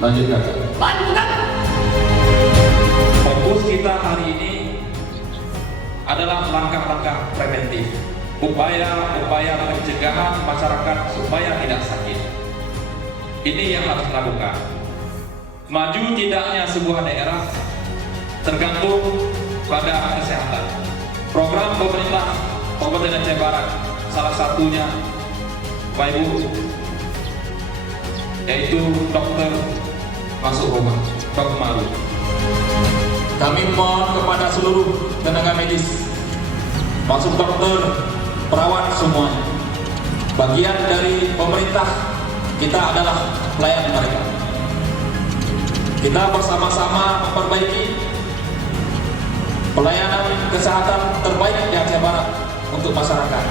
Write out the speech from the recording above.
Lanjutkan. Fokus kita hari ini adalah langkah-langkah preventif, upaya-upaya pencegahan masyarakat supaya tidak sakit. Ini yang harus dilakukan. Maju tidaknya sebuah daerah tergantung pada kesehatan. Program pemerintah Kabupaten Aceh Barat salah satunya, Bapak Ibu, yaitu dokter masuk rumah, Dok Maru. Kami mohon kepada seluruh tenaga medis, masuk dokter, perawat semuanya. Bagian dari pemerintah kita adalah pelayan mereka. Kita bersama-sama memperbaiki pelayanan kesehatan terbaik di Aceh Barat untuk masyarakat.